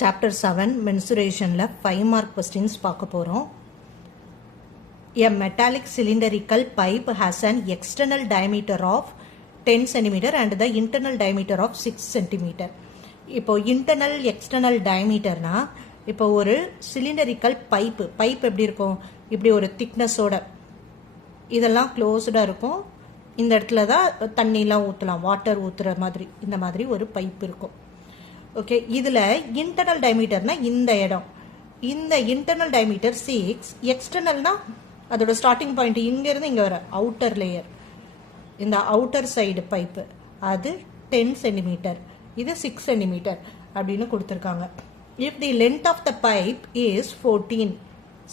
Chapter 7 mensuration la 5 mark questions பார்க்க போறோம். A metallic cylindrical pipe has an external diameter of 10 cm and the internal diameter of 6 cm. இப்போ internal external diameterனா இப்போ ஒரு cylindrical pipe எப்படி இருக்கும், இப்படி ஒரு thickness-ஓட இதெல்லாம் க்ளோஸ்டாக இருக்கும். இந்த இடத்துல தான் தண்ணிலாம் ஊற்றலாம், வாட்டர் ஊற்றுற மாதிரி இந்த மாதிரி ஒரு பைப் இருக்கும். ஓகே, இதில் இன்டர்னல் டயமீட்டர்னா இந்த இடம், இந்த இன்டர்னல் டயமீட்டர் 6, எக்ஸ்டர்னல்னா அதோட ஸ்டார்டிங் பாயிண்ட் இங்கேருந்து இங்கே வர அவுட்டர் லேயர், இந்த அவுட்டர் சைடு பைப்பு அது 10 சென்டிமீட்டர், இது 6 சென்டிமீட்டர் அப்படின்னு கொடுத்துருக்காங்க. If the length of the pipe is 14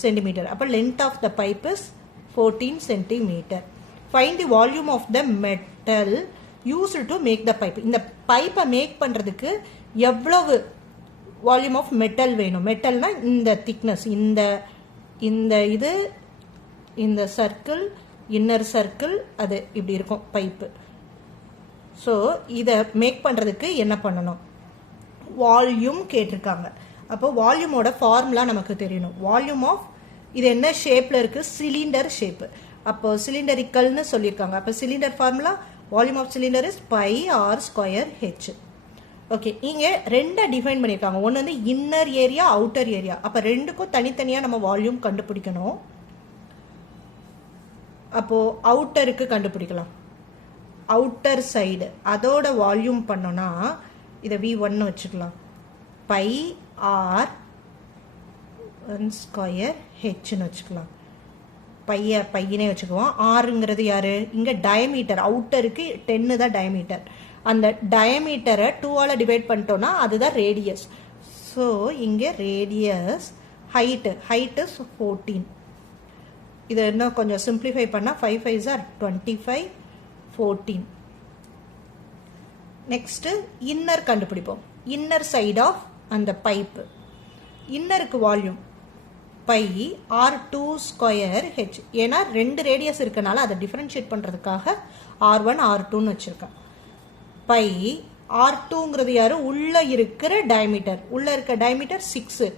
centimetre, அப்போ length of the pipe is 14 centimetre. Find the volume of the metal used to make the pipe. இந்த பைப்பை make பண்ணுறதுக்கு எவ்வளவு volume of metal வேணும்? மெட்டல்னா இந்த திக்னஸ், இந்த இது, இந்த சர்க்கிள், இன்னர் சர்க்கிள், அது இப்படி இருக்கும் பைப்பு. ஸோ இதை மேக் பண்ணுறதுக்கு என்ன பண்ணணும்? வால்யூம் கேட்டிருக்காங்க. அப்போ வால்யூமோட ஃபார்முலா நமக்கு தெரியணும். வால்யூம் ஆஃப் இது என்ன ஷேப்பில் இருக்குது? Cylinder shape. அப்போ சிலிண்டரிக்கல்னு சொல்லியிருக்காங்க. அப்போ cylinder formula volume of cylinder is pi r square h. Okay, இங்கே ரெண்டை டிஃபைன் பண்ணியிருக்காங்க. ஒன்று வந்து இன்னர் ஏரியா, அவுட்டர் ஏரியா. அப்போ ரெண்டுக்கும் தனித்தனியாக நம்ம வால்யூம் கண்டுபிடிக்கணும். அப்போது அவுட்டருக்கு கண்டுபிடிக்கலாம். அவுட்டர் சைடு அதோட வால்யூம் பண்ணோன்னா இதை V1 வச்சுக்கலாம். பை ஆர் ஸ்கொயர் ஹெச்னு வச்சுக்கலாம். பையனே வச்சுக்குவோம். ஆறுங்கிறது யாரு? இங்கே டயமீட்டர், அவுட்டருக்கு 10 தான் டயமீட்டர். அந்த டயமீட்டரை 2ஆல் டிவைட் பண்ணிட்டோம்னா அதுதான் ரேடியஸ். ஸோ இங்கே ரேடியஸ், ஹைட் இஸ் 14. இதை இன்னும் கொஞ்சம் சிம்பிளிஃபை பண்ணால் 5 5s are 25, 14. நெக்ஸ்ட்டு இன்னர் கண்டுபிடிப்போம். இன்னர் சைட் ஆஃப் அந்த பைப்பு, இன்னருக்கு volume pi R2 square H. ஏன்னா 2 ரேடியஸ் இருக்கனால அதை டிஃபரன்ஷியேட் பண்ணுறதுக்காக R1 R2ன்னு வச்சுருக்கேன். பை R2ங்கிறது யாரு? உள்ளே இருக்கிற டயமீட்டர், உள்ளே இருக்க டயமீட்டர் 6,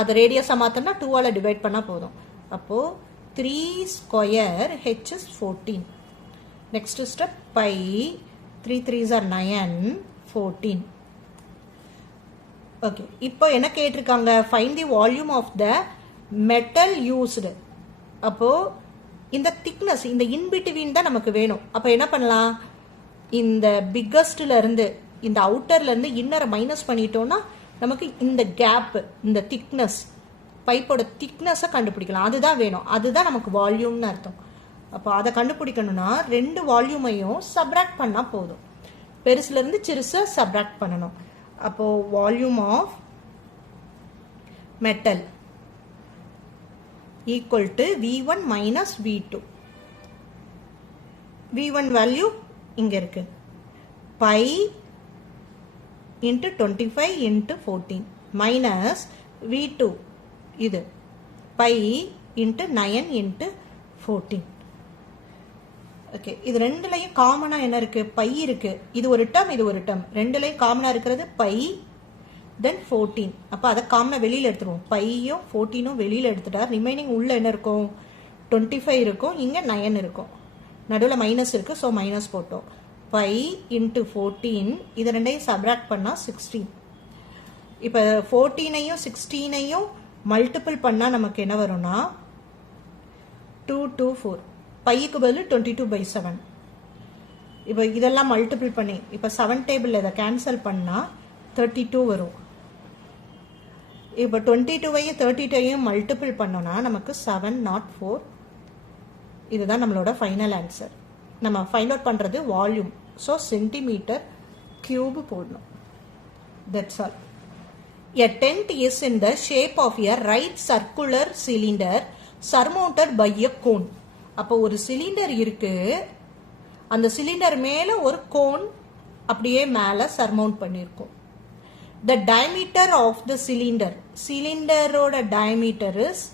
அதை ரேடியஸாக மாற்றோம்னா 2ஆல் டிவைட் பண்ணால் போதும். அப்போது 3 square h is 14. Next step pi 3 3s are 9, 14. ஓகே, இப்போ என்ன கேட்டிருக்காங்க? Find the volume of the metal used. அப்போது இந்த திக்னஸ், இந்த இன்பிட்வீன் தான் நமக்கு வேணும். அப்போ என்ன பண்ணலாம்? இந்த பிக்கஸ்ட்லேருந்து, இந்த அவுட்டர்லேருந்து இன்னரை மைனஸ் பண்ணிட்டோம்னா நமக்கு இந்த கேப்பு, இந்த திக்னஸ், பைப்போட திக்னஸை கண்டுபிடிக்கலாம். அதுதான் வேணும், அதுதான் நமக்கு வால்யூம்னு அர்த்தம். அப்போ அதை கண்டுபிடிக்கணும்னா 2 வால்யூமையும் சப்ராக்ட் பண்ணால் போதும். பெருசுலேருந்து சிறுசை சப்ராக்ட் பண்ணணும். அப்போது volume of metal equal to V1 minus V2. V1 value இங்கே இருக்கு, pi into 25 into 14 minus V2 இது பை இன்ட்டு 9 இன்ட்டு 14. ஓகே, இது ரெண்டுலையும் காமனாக என்ன இருக்குது? பை இருக்குது. இது ஒரு டேர்ம், இது ஒரு டேர்ம். ரெண்டுலையும் காமனாக இருக்கிறது பை, தென் 14. அப்போ அதை காமனாக வெளியில் எடுத்துருவோம். பையும் 14ம் வெளியில் எடுத்துட்டா ரிமைனிங் உள்ளே என்ன இருக்கும்? 25 இருக்கும், இங்கே 9 இருக்கும், நடுவில் மைனஸ் இருக்குது, ஸோ மைனஸ் போட்டோம். பை இன்ட்டு 14, இது ரெண்டையும் சப்ராக்ட் பண்ணால் 16. இப்போ 14ஐயும் 16ஐயும் மல்டிபிள் பண்ணால் நமக்கு என்ன வரும்னா 2 2 4. பைக்கு பதில் 22/7. இப்போ இதெல்லாம் மல்டிபிள் பண்ணி இப்போ 7 டேபிள் இதை கேன்சல் பண்ணால் 32 வரும். இப்போ 22ஐயும் 32ஐயும் மல்டிபிள் பண்ணோன்னா நமக்கு 704. இதுதான் நம்மளோட ஃபைனல் ஆன்சர். நம்ம ஃபைண்ட் அவுட் பண்ணுறது வால்யூம். ஸோ சென்டிமீட்டர் கியூப் போடணும். That's all. A tent is in the shape of a right circular cylinder surmounted by a cone. அப்போ ஒரு சிலிண்டர் இருக்கு, அந்த சிலிண்டர் மேலே ஒரு கோன் அப்படியே மேலே சர்மவுண்ட் பண்ணியிருக்கோம். The diameter of the cylinder, சிலிண்டரோட டயமீட்டர் இஸ்,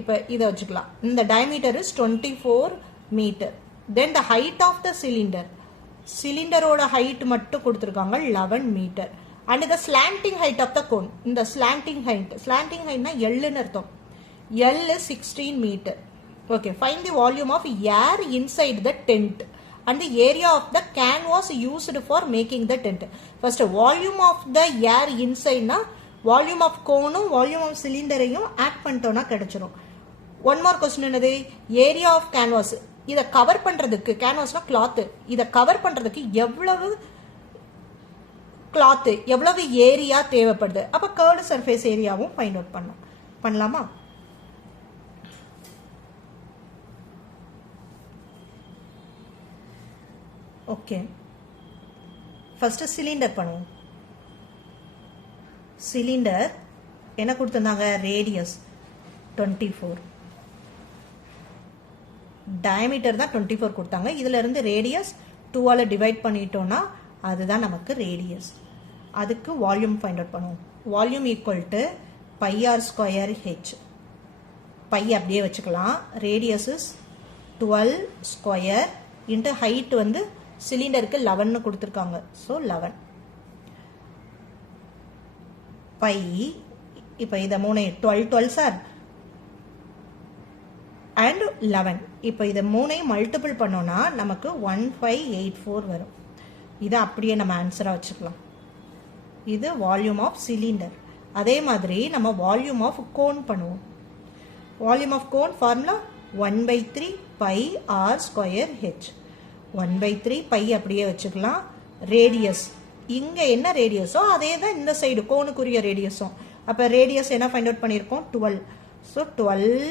இப்போ இதை வச்சுக்கலாம், இந்த diameter is 24 metre. Then the height of the cylinder, சிலிண்டரோட ஹைட் மட்டும் கொடுத்துருக்காங்க 11 metre. and the slanting height of the cone. In the slanting height na L ன்னு அர்த்தம். L is 16 meter. Okay, find the volume of air inside the tent and the area of the canvas used for making the tent. First, volume of the air inside na volume of cone volume of cylinder add பண்ணிட்டோம்னா கிடைச்சிரும். One more question என்னது, area of canvas. இத cover பண்றதுக்கு, canvasனா cloth, இத cover பண்றதுக்கு எவ்வளவு cloth, எவ்வளவு area தேவைப்படுது. அப்ப curved surface ஏரியாவும் ஃபைண்ட் அவுட் பண்ணலாமா? ஓகே, ஃபர்ஸ்ட் சிலிண்டர் பண்ணுவோம். சிலிண்டர் என்ன கொடுத்திருந்தாங்க, ரேடியஸ் 24, டயமீட்டர் தான் 24 கொடுத்தாங்க. இதுல இருந்து ரேடியஸ் 2ஆல டிவைட் பண்ணிட்டோம்னா அதுதான் நமக்கு ரேடியஸ். அதுக்கு வால்யூம் ஃபைண்ட் அவுட் பண்ணுவோம். Volume equal to pi r square h. Pi அப்படியே வச்சுக்கலாம். Radius is 12 square into height வந்து சிலிண்டருக்கு 11 கொடுத்துருக்காங்க. So 11 pi. இப்போ இதை 3 12 சார் and 11. இப்போ இதை 3 மல்டிபிள் பண்ணோம்னா நமக்கு 1584 வரும். இதை அப்படியே நம்ம ஆன்சரா வச்சுக்கலாம். இது வால்யூம் ஆஃப் சிலிண்டர். அதே மாதிரி நம்ம வால்யூம் ஆஃப் கோன் பண்ணுவோம். Volume of cone formula 1/3 pi r square h. 1/3 pi அப்படியே வச்சுக்கலாம். ரேடியஸ் இங்க என்ன ரேடியஸோ அதே தான் இந்த சைடு கோனுக்குரிய ரேடியஸும். அப்ப ரேடியஸ் என்ன ஃபைண்ட் அவுட் பண்ணியிருக்கோம், 12. So 12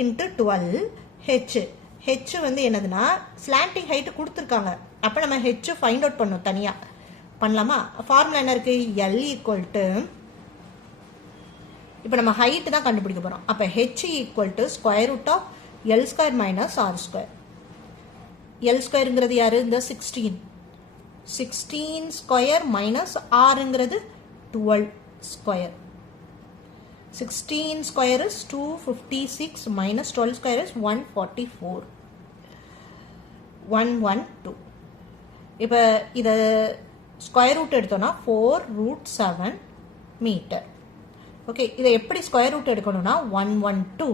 into 12 H. ஹெச் வந்து என்னதுன்னா ஸ்லாண்டிங் ஹைட் கொடுத்துருக்காங்க. அப்போ நம்ம ஹெச் ஃபைண்ட் அவுட் பண்ணோம் தனியா. பண்ணலாமா? ஃபார்முலா என்ன இருக்கு, எல் ஈக்குவல் டு, இப்போ நம்ம ஹைட் தான் கண்டுபிடிக்க போறோம். அப்போ H equal to square root of L square minus R square. L ஸ்கொயருங்கிறது யாரு, இந்த 16. 16 ஸ்கொயர் மைனஸ் ஆறுங்கிறது 12 square. 16 square is 256 minus 12 square is 144. 112. இப்போ இதை ஸ்கொயர் ரூட் எடுத்தோம்னா 4√7 மீட்டர். ஓகே, இதை எப்படி ஸ்கொயர் ரூட் எடுக்கணும்னா 112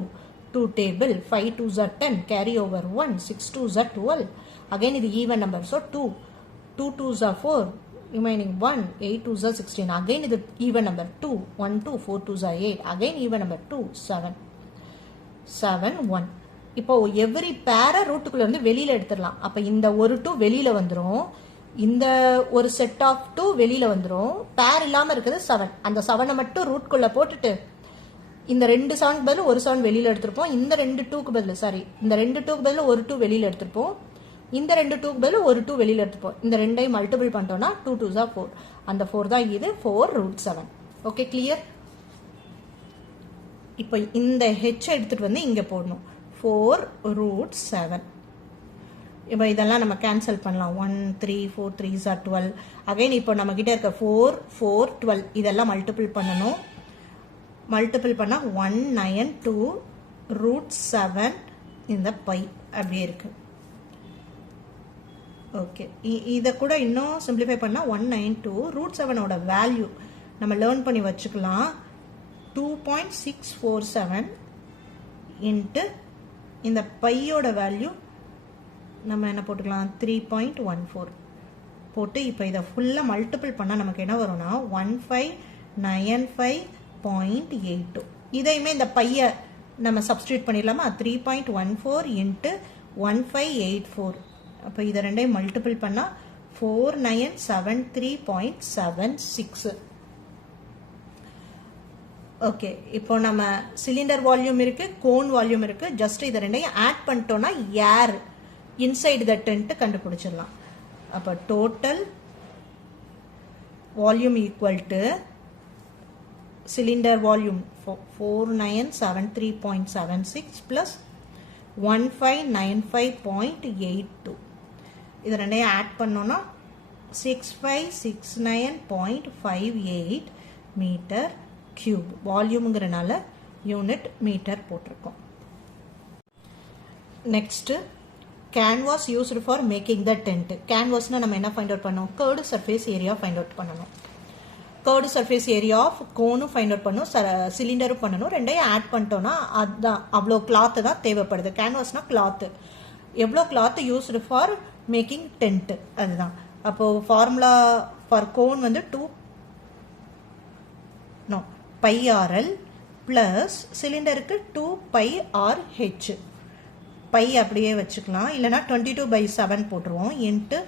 2 table 5 2s are 10 carry over 1 6 2s are 12. Again இது even number. So 2 2s are 4 remaining 1 8 2s are 16. again இது even number 2 1 2 4 2s are 8. again even number 2 7 7 1. இப்போ every பேரை ரூட்டுக்குள்ள இருந்து வெளியில எடுத்துடலாம். அப்ப இந்த ஒரு 2 வெளியில வந்துரும், இந்த ஒரு செட் ஆஃப் 2 வெளியில வந்துரும். பேர் இல்லாம இருக்குது 7. அந்த 7 மட்டும் ரூட்குள்ள போட்டுட்டு இந்த 2 7 பதில் ஒரு 7 வெளியில எடுத்திருப்போம். இந்த 2 2க்கு பதில் சாரி இந்த 2 2க்கு பதில் ஒரு 2 வெளியில எடுத்திருப்போம். இந்த 2 2க்கு பதில் ஒரு 2 வெளியில எடுத்துப்போம். இந்த ரெண்டையும் மல்டிபிள் பண்ணிட்டோம்னா 2 2s are 4. அந்த 4 தான் இது 4√7. Okay, clear? இப்போ இந்த ஹெச் எடுத்துட்டு வந்து இங்க போடணும். 4√7. இப்போ இதெல்லாம் நம்ம கேன்சல் பண்ணலாம். 1 3 4 3s are 12. அகைன் இப்போ நம்ம கிட்ட இருக்க 4 4 12 இதெல்லாம் மல்டிபிள் பண்ணணும். மல்டிபிள் பண்ணா 192√7 இந்த பை அப்படியே இருக்கு. ஓகே, இதை கூட இன்னும் சிம்பிளிஃபை பண்ணா 192√7 வேல்யூ நம்ம லேர்ன் பண்ணி வச்சுக்கலாம். 2.647 இன்ட்டு இந்த பையோட வேல்யூ நம்ம என்ன போட்டுக்கலாம் 3.14 போட்டு இப்போ இதை ஃபுல்லாக மல்டிபிள் பண்ணால் நமக்கு என்ன வரும்னா 1595.82. இதையுமே இந்த பையை நம்ம சப்ஸ்டியூட் பண்ணிடலாமா? 3.14 இன்ட்டு 1584. அப்போ இதை ரெண்டையும் மல்டிபிள் பண்ணால் 4973.76. ஓகே, இப்போ நம்ம சிலிண்டர் வால்யூம் இருக்கு, கோன் வால்யூம் இருக்கு. ஜஸ்ட் இதை ரெண்டையும் ஆட் பண்ணிட்டோம்னா ஏர் இன்சைடு த டென்ட் கண்டுபிடிச்சிடலாம். அப்போ total volume equal to cylinder volume 4973.76 plus 1595.82. இது ரெண்டையும் ஆட் பண்ணோம்னா 6569.58 மீட்டர் கியூப். வால்யூம்ங்கிறனால யூனிட் மீட்டர் போட்டிருக்கோம். Next, canvas used for making the tent. கேன்வாஸ்னா நம்ம என்ன ஃபைண்ட் அவுட் பண்ணோம், curved surface area find out பண்ணணும். கர்வ்டு சர்ஃபேஸ் ஏரியா ஆஃப் கோனும் ஃபைண்ட் அவுட் பண்ணும், சிலிண்டரும் பண்ணணும். ரெண்டையும் ஆட் பண்ணிட்டோம்னா அதுதான் அவ்வளோ கிளாத்து தான் தேவைப்படுது. கேன்வாஸ்னா கிளாத்து, எவ்வளோ cloth used for making tent, அதுதான். அப்போது ஃபார்முலா ஃபார் கோன் வந்து 2 pi RL ப்ளஸ் சிலிண்டருக்கு 2 pi RH. பை அப்படியே வச்சுக்கலாம், இல்லைனா 22/7 போட்டுருவோம். Into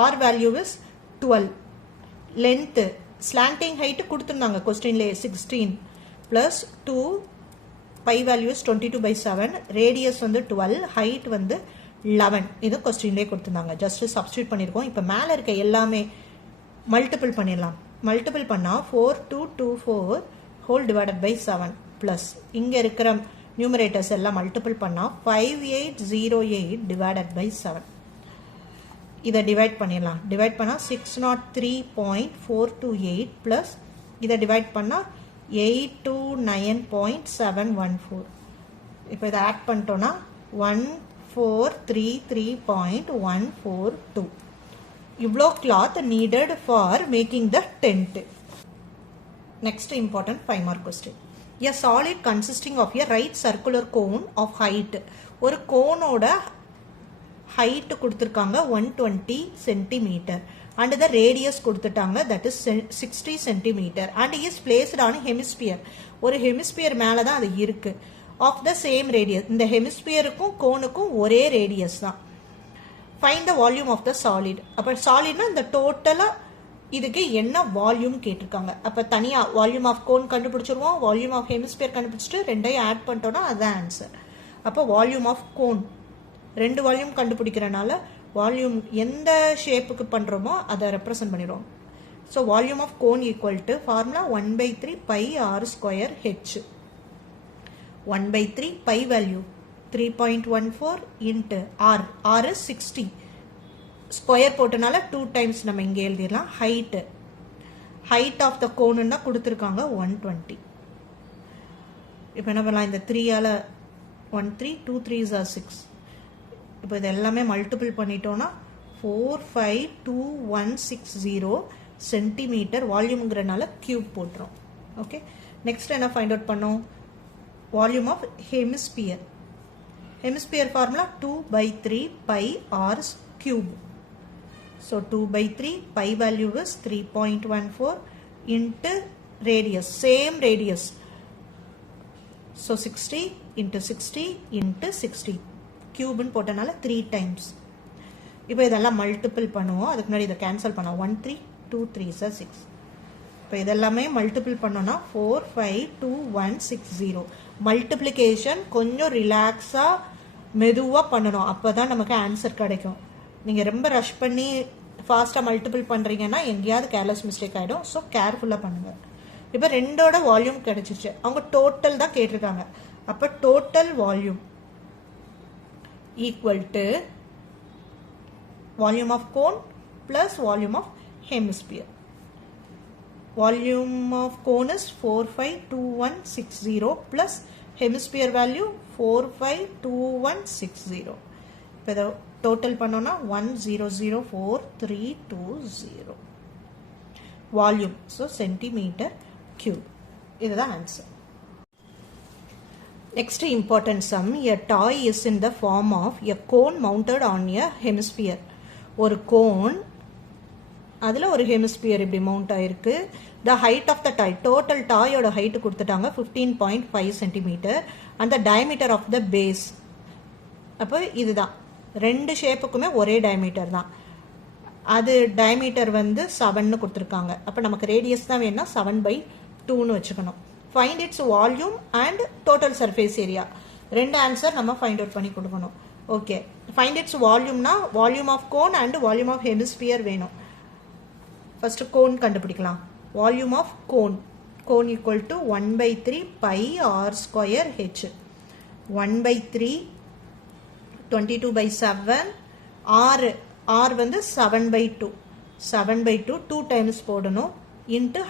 r value is 12. Length slanting height கொடுத்துருந்தாங்க கொஸ்டின்லே 16 plus 2 pi value is 22/7. Radius வந்து 12, ஹைட் வந்து 11. இது கொஸ்டின்லேயே கொடுத்துருந்தாங்க, ஜஸ்ட் சப்ஸ்டியூட் பண்ணியிருக்கோம். இப்போ மேலே இருக்க எல்லாமே மல்டிபிள் பண்ணிடலாம். மல்டிபிள் பண்ணால் 4224 ஹோல் டிவைடட் பை 7 ப்ளஸ் இங்கே இருக்கிற நியூமரேட்டர்ஸ் எல்லாம் மல்டிபிள் பண்ணால் 5808 டிவைடட் பை 7. இதை டிவைட் பண்ணிடலாம். டிவைட் பண்ணால் 603.428 ப்ளஸ் இதை டிவைட் பண்ணால் 829.714. இப்போ இதை ஆட் பண்ணிட்டோன்னா 1433.142. இவ்வளோ cloth needed for making the tent. Next important 5 mark question. A solid consisting of a right circular cone of height. ஒரு கோனோட height கொடுத்திருக்காங்க 120 cm and the radius கொடுத்துட்டாங்க that is 60 cm and is placed on hemisphere. ஒரு hemisphere மேல தான் அது இருக்கு. Of the same radius. இந்த hemisphereக்கும் கோனுக்கும் ஒரே radius தான். Find the volume of the solid. அப்ப solidனா இந்த டோட்டலா இதுக்கு என்ன வால்யூம் கேட்டிருக்காங்க. அப்போ தனியாக வால்யூம் ஆஃப் கோன் கண்டுபிடிச்சிருவோம், வால்யூம் ஆஃப் ஹெமிஸ்பியர் கண்டுபிடிச்சிட்டு ரெண்டையும் ஆட் பண்ணிட்டோன்னா அதுதான் ஆன்சர். அப்போ வால்யூம் ஆஃப் கோன், ரெண்டு வால்யூம் கண்டுபிடிக்கிறனால வால்யூம் எந்த ஷேப்புக்கு பண்ணுறோமோ அதை ரெப்ரசன்ட் பண்ணிடுவோம். So volume of cone equal to formula 1/3 pi r² h. 1/3 pi value 3.14 into R, R 60. Square போட்டனால 2 டைம்ஸ் நம்ம இங்கே எழுதிடலாம். ஹைட் ஆஃப் த கோனுன்னா கொடுத்துருக்காங்க 120. இப்போ என்ன பண்ணலாம், இந்த 3ஆல் 1 3 2 3s are 6. இப்போ இது எல்லாமே மல்டிபிள் பண்ணிட்டோன்னா 452,160 சென்டிமீட்டர். வால்யூம்ங்கிறனால கியூப் போட்டுரும். ஓகே, நெக்ஸ்ட் என்ன ஃபைண்ட் அவுட் பண்ணோம், volume of hemisphere. Hemisphere formula 2/3 pi r³ So 2/3 pi value is 3.14 into radius, same radius. So 60 into 60 into 60. Cube in போட்டனால 3 times. இப்போ இதெல்லாம் மல்டிபிள் பண்ணுவோம். அதுக்கு முன்னாடி இதை கேன்சல் பண்ணோம். 1 3 2 3s are 6. இப்போ இதெல்லாமே மல்டிபிள் பண்ணோன்னா 452,160. மல்டிப்ளிகேஷன் கொஞ்சம் ரிலாக்ஸாக மெதுவாக பண்ணணும், அப்போ தான் நமக்கு ஆன்சர் கிடைக்கும். நீங்கள் ரொம்ப ரஷ் பண்ணி ஃபாஸ்ட்டாக மல்டிபிள் பண்ணுறீங்கன்னா எங்கேயாவது கேர்லெஸ் மிஸ்டேக் ஆகிடும். ஸோ கேர்ஃபுல்லாக பண்ணுங்கள். இப்போ ரெண்டோட வால்யூம் கிடைச்சிச்சு, அவங்க டோட்டல் தான் கேட்டிருக்காங்க. அப்போ total volume equal to volume of cone plus volume of hemisphere. Volume of cone is 452160 plus hemisphere value 452160. இப்போ இதை டோட்டல் பண்ணோன்னா 1004320 வால்யூம். So centimetre cube. இதுதான் answer. Next important sum. A toy is in the form of a cone mounted on a hemisphere. ஒரு cone, அதில் ஒரு hemisphere இப்படி mount ஆயிருக்கு. The height of the toy, total டாயோட height கொடுத்துட்டாங்க 15.5 centimetre. அந்த diameter of the base, அப்போ இதுதான் ரெண்டு ஷேப்புக்குமே ஒரே டயமீட்டர் தான். அது டயமீட்டர் வந்து 7ன்னு கொடுத்துருக்காங்க. அப்போ நமக்கு ரேடியஸ் தான் வேணும்னா 7/2ன்னு வச்சுக்கணும். Find its volume and total surface area. ரெண்டு ஆன்சர் நம்ம ஃபைண்ட் அவுட் பண்ணி கொடுக்கணும். ஓகே, ஃபைண்ட் இட்ஸ் வால்யூம்னா volume of cone and volume of hemisphere வேணும். ஃபர்ஸ்ட் கோன் கண்டுபிடிக்கலாம். Volume of cone, cone equal to 1/3 pi r² h. 1/3 22/7 r வந்து 7/2. 7/2 2 times போடணும் into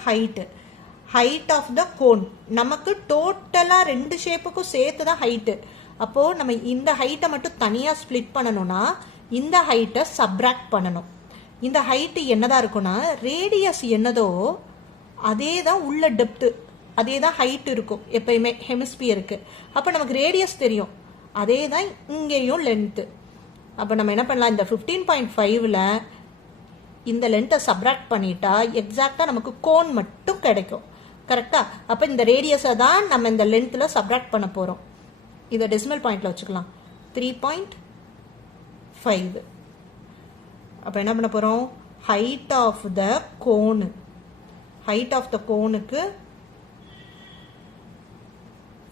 height of the cone. நமக்கு டோட்டலாக ரெண்டு ஷேப்புக்கும் சேர்த்து தான் ஹைட்டு. அப்போது நம்ம இந்த ஹைட்டை மட்டும் தனியாக ஸ்ப்ளிட் பண்ணணும்னா இந்த ஹைட்டை சப்ராக்ட் பண்ணணும். இந்த ஹைட்டு என்னதான் இருக்குன்னா ரேடியஸ் என்னதோ அதே தான் உள்ள டெப்த்து, அதே தான் ஹைட் இருக்கும் எப்பயுமே ஹெமிஸ்பியருக்கு. அப்போ நமக்கு ரேடியஸ் தெரியும், அதே தான் இங்கேயும் லென்த்து. அப்போ நம்ம என்ன பண்ணலாம், இந்த 15.5ல் இந்த லென்த்தை சப்ராக்ட் பண்ணிட்டா எக்ஸாக்டாக நமக்கு கோன் மட்டும் கிடைக்கும். கரெக்டாக? அப்போ இந்த ரேடியஸை தான் நம்ம இந்த லென்த்தில் சப்ராக்ட் பண்ண போகிறோம். இதை டெசிமல் பாயிண்டில் வச்சுக்கலாம், 3.5. அப்போ என்ன பண்ண போகிறோம், height of the cone, height of the கோனுக்கு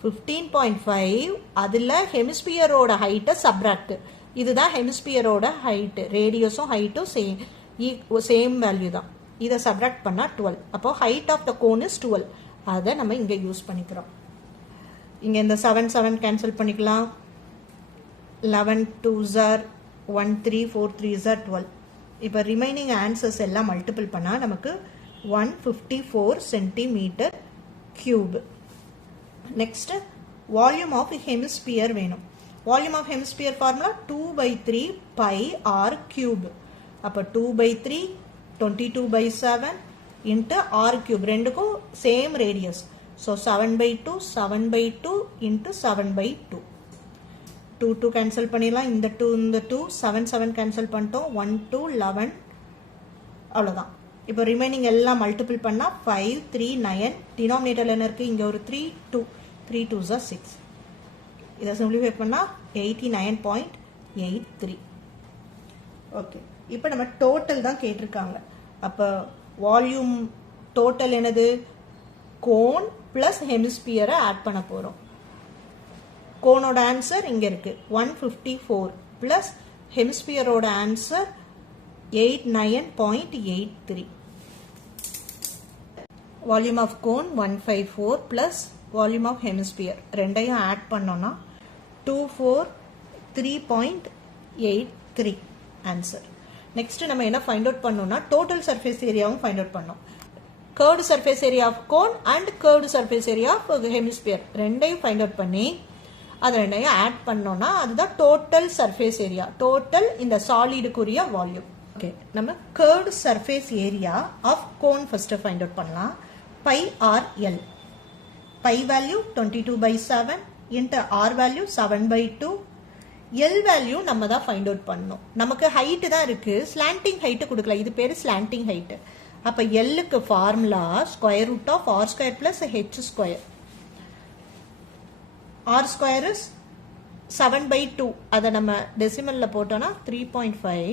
15.5, அதில் ஹெமிஸ்பியரோட ஹைட்டை சப்ராக்ட். இதுதான் ஹெமிஸ்பியரோட ஹைட்டு, ரேடியஸும் ஹைட்டும் சேம் வேல்யூ தான். இதை சப்ராக்ட் பண்ணால் 12. அப்போ height of the cone is 12. அதை நம்ம இங்கே யூஸ் பண்ணிக்கிறோம். இங்கே இந்த 7 7 கேன்சல் பண்ணிக்கலாம். 11 2s are 1 3 4 3s are 12. இப்போ ரிமைனிங் ஆன்சர்ஸ் எல்லாம் மல்டிபிள் பண்ணால் நமக்கு 154 centimetre cube. Next volume of hemisphere வேணும். Volume of hemisphere formula 2/3 pi r cube. அப்போ 2/3 22/7 into r cube, ரெண்டுக்கும் same radius. So 7/2 7/2 into 7/2. 2 2 cancel பண்ணிடலாம். இந்த 2 இந்த 2 7 7 கேன்சல் பண்ணிட்டோம். 1 2 11, அவ்வளோதான். இப்போ ரிமைனிங் எல்லாம் மல்டிபிள் பண்ணால் 5 3 9. டினாமினேட்டரில் என்ன இருக்குது, இங்கே ஒரு 3 2, 3 2s are 6. இதை சிம்பிளிஃபை பண்ணால் 89.83. ஓகே, இப்போ நம்ம டோட்டல் தான் கேட்டிருக்காங்க. அப்போ வால்யூம் டோட்டல் என்னது, கோன் ப்ளஸ் ஹெமிஸ்பியரை ஆட் பண்ண போகிறோம். கோனோட ஆன்சர் இங்கே இருக்குது 154 ப்ளஸ் ஹெமிஸ்பியரோட answer 89.83. Volume of cone 154 plus volume of hemisphere ரெண்டையும் ஆட் பண்ணோன்னா 243.83 ஆன்சர். நெக்ஸ்ட் நம்ம என்ன ஃபைண்ட் அவுட் பண்ணோம்னா டோட்டல் சர்ஃபேஸ் ஏரியாவும் ஃபைண்ட் அவுட் பண்ணோம். Curved surface area of cone and curved surface area of hemisphere ரெண்டையும் ஃபைண்ட் அவுட் பண்ணி அது ரெண்டையும் ஆட் பண்ணோம்னா அதுதான் டோட்டல் சர்ஃபேஸ் ஏரியா. டோட்டல் இந்த சாலிடுக்குரிய வால்யூம். ஓகே, நம்ம curved surface area of cone first find out பண்ணலாம். Pi R L. Pi value 22/7 into R value 7/2. L value நம்ம தான் ஃபைண்ட் அவுட் பண்ணணும். நமக்கு ஹைட்டு தான் இருக்கு, ஸ்லாண்டிங் ஹைட்டு கொடுக்கல, இது பேர் ஸ்லாண்டிங் ஹைட்டு. அப்போ எல்லுக்கு formula square root of R square plus H square. R square is 7/2. அதை நம்ம டெசிமலில் போட்டோன்னா 3.5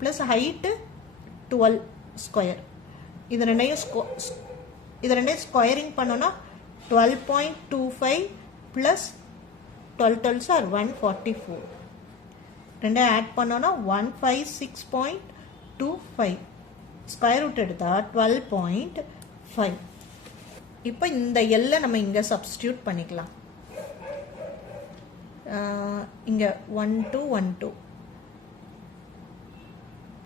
ப்ளஸ் ஹைட்டு 12 ஸ்கொயர். இது ரெண்டையும் ஸ்கொயரிங் பண்ணோன்னா 12.25 ப்ளஸ் 12 12s are 144. ரெண்டையும் ஆட் பண்ணோன்னா 156.25. ஸ்கொயர் ரூட் எடுத்தால் 12.5. இப்போ இந்த எல்லை நம்ம இங்கே சப்ஸ்டியூட் பண்ணிக்கலாம். இங்கே 1 2 1 2,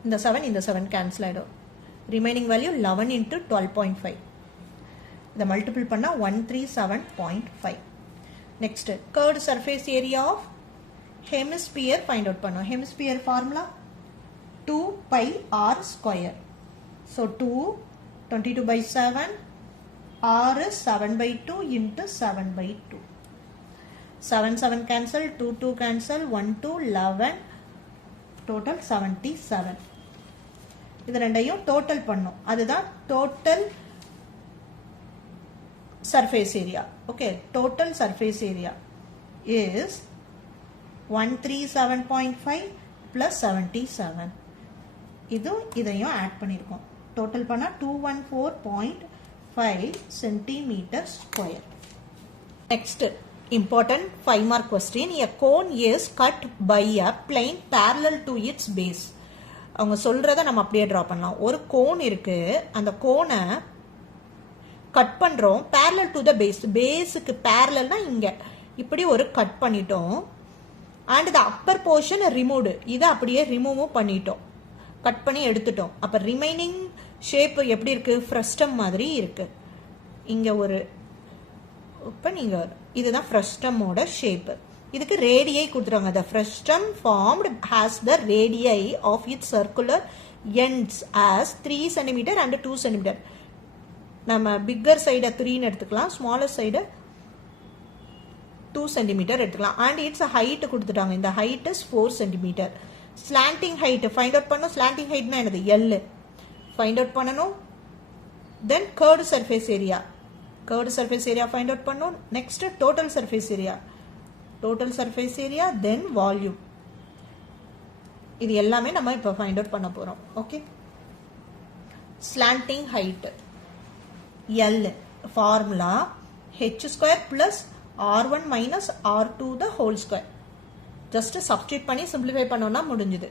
இந்த 7 கேன்சல் ஆகிடும். Remaining value 11 into 12.5. இதை மல்டிபிள் பண்ணால் 137.5. Next curved surface area of hemisphere find out பண்ணோம். Hemisphere formula 2 pi r square. So 2 22/7, r is 7/2 into 7/2. 7 7 cancel, 2 2 cancel, 1 2 11, total 77. இது ரெண்டையும் டோட்டல் பண்ணோம். அதுதான் total surface area. Okay, total surface area is 137.5 plus 77. இதையும் add பண்ணியிருக்கோம். Total பண்ணா 214.5 centimeter square. Next important 5 mark question. A cone is cut by a plane parallel to its base. அவங்க சொல்றத நம்ம அப்படியே டிரா பண்ணலாம். ஒரு கோன் இருக்கு, அந்த கோனை கட் பண்றோம் parallel to the base. பேஸுக்கு parallelனா இங்க இப்படி ஒரு கட் பண்ணிட்டோம். and the upper portion removed. இதை அப்படியே ரிமூவும் பண்ணிட்டோம், கட் பண்ணி எடுத்துட்டோம். அப்ப ரிமைனிங் ஷேப் எப்படி இருக்கு, ஃப்ரஸ்டம் மாதிரி இருக்கு. இங்க ஒரு இப்ப நீங்க இதுதான் ஃப்ரஸ்டமோட ஷேப். இதுக்கு ரேடியை கொடுத்துருவாங்க. the frustum formed has the radii of its circular ends as 3 cm and 2 cm. நம்ம பிக்கர் சைடை 3ன்னு எடுத்துக்கலாம், ஸ்மாலர் சைடை 2 சென்டிமீட்டர் எடுத்துக்கலாம். அண்ட் இட்ஸ் ஹைட் கொடுத்துட்டாங்க, இந்த height is 4 centimetre. Slanting height find out பண்ணணும். ஸ்லாண்டிங் ஹைட்னா என்னது? எல் ஃபைண்ட் அவுட் பண்ணணும். Then curved surface area, curved surface area find out பண்ணணும். Next total surface area, total surface area, then volume. இது எல்லாமே நம்ம இப்போ ஃபைண்ட் அவுட் பண்ண போறோம். Okay, slanting height L formula h square plus r1 minus r2 the whole square. Just substitute பண்ணி simplify பண்ணோம்னா முடிஞ்சது.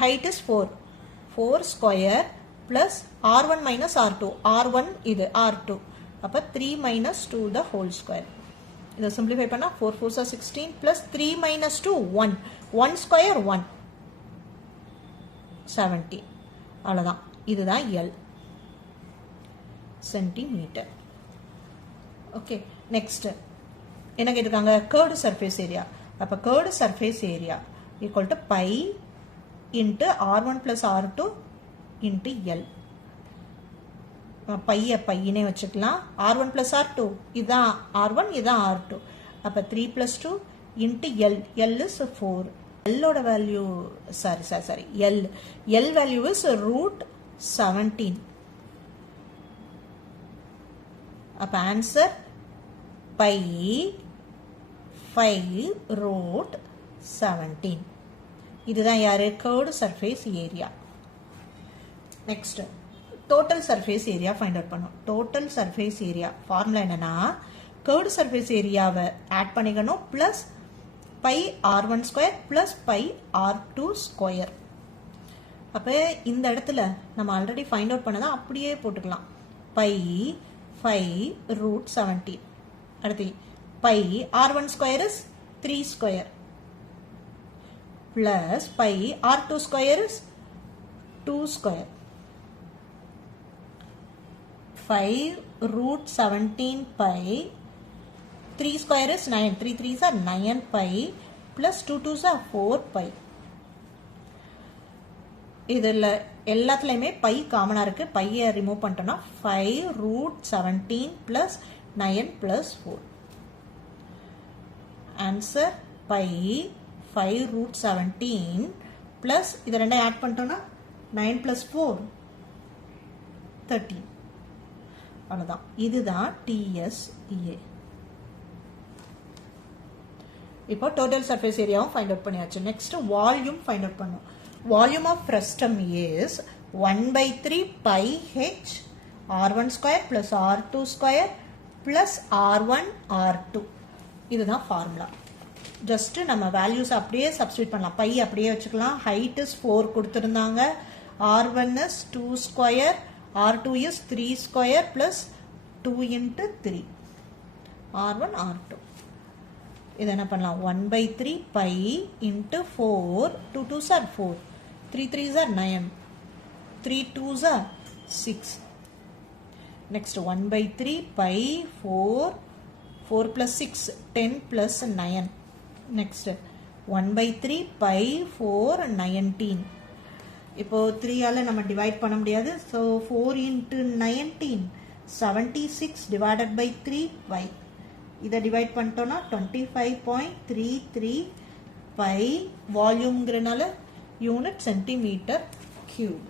height is 4 square plus r1 minus r2, r1 இது r2, அப்ப 3 minus 2 the whole square. இதை simplify பண்ணா 4 4s are 16 plus 3 minus 2 1 square 1 70. அவ்வளவுதான், இதுதான் L centimetre. Okay, next என்ன கேட்டிருக்காங்க? Curved surface area. அப்ப curved surface area equal to pi into r1 plus r2 into L. பையனே வச்சுக்கலாம். r1 பிளஸ் r2 இதான் r1, இதான் r2. அப்ப 3 plus 2 into L. L is 4. எல்லோட value sorry L value is root 17. அப்ப answer pi 5 root 17. இதுதான் யாரு? Curved surface area. Next total surface area find out பண்ணோம். டோட்டல் சர்ஃபேஸ் ஏரியா ஃபார்முலா என்னன்னா, curved surface ஏரியாவை add பண்ணிக்கணும் plus pi r1 square plus pi r2 square. அப்ப இந்த இடத்துல நம்ம ஆல்ரெடி ஃபைண்ட் அவுட் பண்ணதா அப்படியே போட்டுக்கலாம். Pi 5 root 17. அடுத்து pi r1 square is 3 square plus pi r2 square is 2 square. 5 root 17 pi 3 square is 9. 3 3s are 9 pi plus 2 2s are 4 pi. இதில் எல்லாத்துலேயுமே பை காமனாக இருக்குது. பையை ரிமூவ் பண்ணிட்டோம்னா 5 root 17 plus 9 plus 4. Answer pi 5 root 17 plus இது ரெண்டை add பண்ணிட்டோம்னா 9 plus 4 13. அவ்வளோதான், இதுதான் TSA. இப்போ டோட்டல் சர்ஃபேஸ் ஏரியாவும் ஃபைண்ட் அவுட் பண்ணியாச்சு. நெக்ஸ்ட் வால்யூம் ஃபைண்ட் அவுட் பண்ணும். Volume of frustum is 1/3 pi h r1 square plus r2 square plus r1 r2. இதுதான் ஃபார்முலா. ஜஸ்ட் நம்ம வேல்யூஸ் அப்படியே சப்ஸ்டியூட் பண்ணலாம். பை அப்படியே வச்சுக்கலாம். ஹைட் இஸ் 4 கொடுத்துருந்தாங்க. r1 is 2 square, r2 is 3 square plus 2 into 3 r1 r2. இது என்ன பண்ணலாம்? 1/3 pi into 4, 2 2s are 4, 3 3s are 9, 3 2s are 6. Next 1/3 pi 4 plus 6 10 plus 9. Next 1/3 pi 4 19. இப்போ 3 ஆல நம்ம டிவைட் பண்ண முடியாது. So 4 into 19 76 divided by 3 pi. இதை டிவைட் பண்ணிட்டோம்னா 25.33 pi. வால்யூம்ங்கிறனால யூனிட் சென்டிமீட்டர் கியூப்.